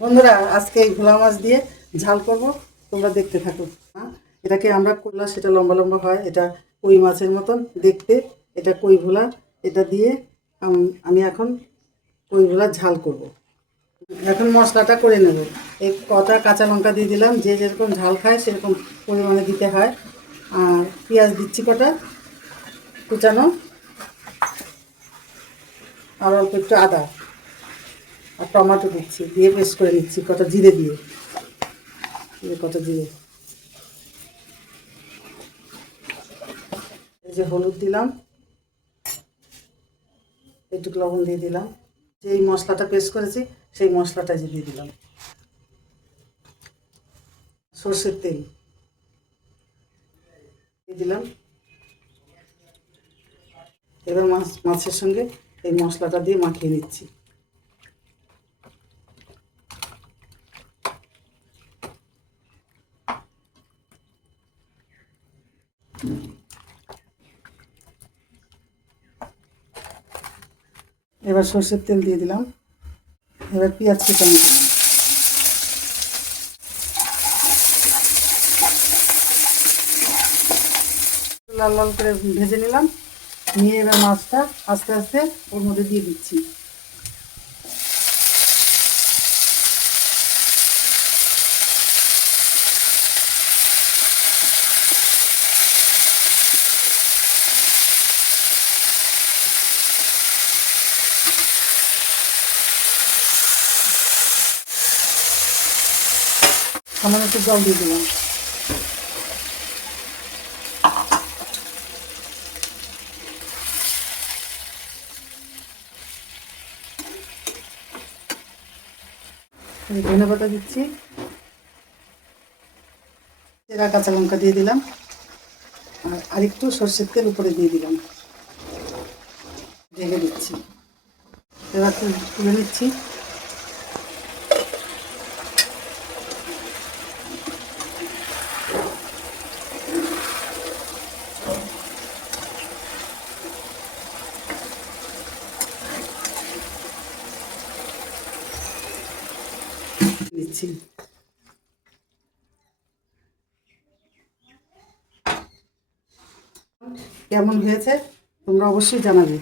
বন্ধুরা, আজকে এই ভোলা মাছ দিয়ে ঝাল করব, তোমরা দেখতে থাকো। এটাকে আমরা করলা, সেটা লম্বা লম্বা হয়, এটা কই মাছের মতন দেখতে, এটা কই ভোলা। এটা দিয়ে আমি এখন কই ভোলার ঝাল করব। এখন মশলাটা করে নেব। এই কটা কাঁচা লঙ্কা দিয়ে দিলাম, যে যেরকম ঝাল খায় সেরকম পরিমাণে দিতে হয়। আর পেঁয়াজ দিচ্ছি কটা কুচানো, আর অল্প একটু আদা আর টমেটো দিচ্ছি, দিয়ে পেস্ট করে নিচ্ছি। কটা জিরে দিয়ে কটা জিরে, এই যে হলুদ দিলাম, একটু লবণ দিয়ে দিলাম। যেই মশলাটা পেস্ট করেছি সেই মশলাটা দিয়ে দিলাম। সর্ষের তেল দিয়ে দিলাম। এবার মাছের সঙ্গে এই মশলাটা দিয়ে মাখিয়ে নিচ্ছি। এবার সর্ষের তেল দিয়ে দিলাম। এবার পেঁয়াজ কুচানো দিলাম। লাল লাল করে ভেজে নিলাম। নিয়ে এবার মাছটা আস্তে আস্তে ওর মধ্যে দিয়ে দিচ্ছি। সামান্য একটু জল দিয়ে দিলাম। ধনে পাতা দিচ্ছি, চেরা কাঁচা লঙ্কা দিয়ে দিলাম, আর আরেকটু সর্ষের তেল উপরে দিয়ে দিলাম। ঢেকে দিচ্ছি। এবার তুলে নিচ্ছি। দিচ্ছি। কেমন হয়েছে তোমরা অবশ্যই জানাবে।